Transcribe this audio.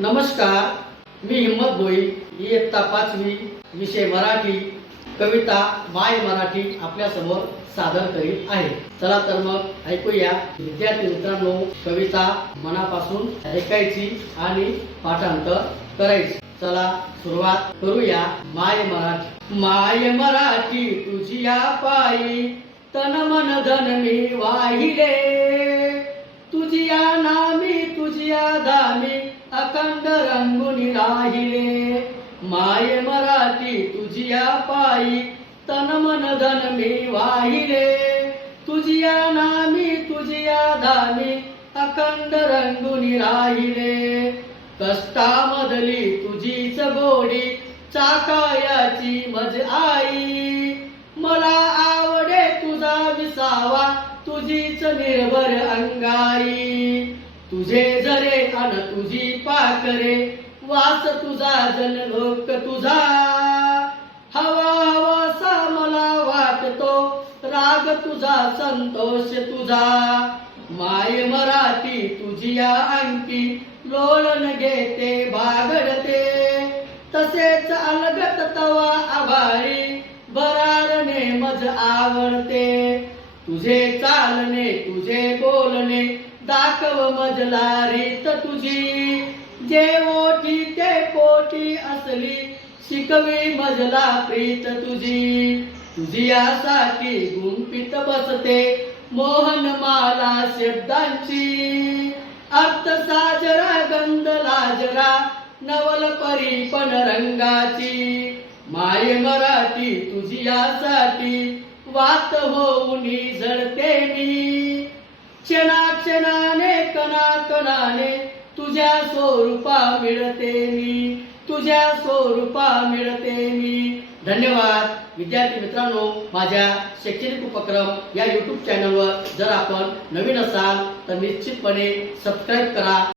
नमस्कार मी हिम्मत भोई इयत्ता पाचवी विषय मराठी कविता माय मराठी आपल्यासमोर सादर करीत आहे. चला तर मग ऐकूया. विद्यार्थी मित्रांनो कविता मनापासून ऐकायची आणि पाठांतर करायची. चला सुरुवात करूया. माय मराठी. माय मराठी तुझी या पायी तन मन धन मी वाहिले. तुझिया दामी अखंड रंगुनी राहिले. माय मराठी तुझिया पायी तन मन धन मी वाहिले. तुझिया नामी तुझिया दामी अखंड रंगुनी राहिले. कष्टामधली तुझीच गोडी चाकायाची मज आई. मला आवडे तुझा विसावा तुझीच निर्भर अंगाई. तुझे जरे अन तुझी पाकरे वास तुझा जन लोक तुझा. हवा हवासा मला वाटतो राग तुझा संतोष तुझा. माय मराठी तुझी या अंकी लोळण घेते बागडते. तसेच अलगत तवा आभारी बरारने मज आवडते तुझे चालणे तुझे बोलणे दाखव मजला रीत तुझी. जे ओठी ते पोटी असली शिकवी मजला प्रीत तुझी. तुझी यासाठी गुंपित बसते मोहन माला शब्दांची. अर्थ साजरा गंध लाजरा नवल परी पण रंगाची. माय मराठी तुझी यासाठी वात होऊन झडते मी. क्षणाक्षणाने कणा कणाने तुझ्या स्वरूपा मिळते मी. तुझ्या स्वरूपा मिळते मी. धन्यवाद. विद्यार्थी मित्रांनो माझ्या शैक्षणिक उपक्रम या युट्यूब चॅनलवर जर आपण नवीन असाल तर निश्चितपणे सबस्क्राईब करा.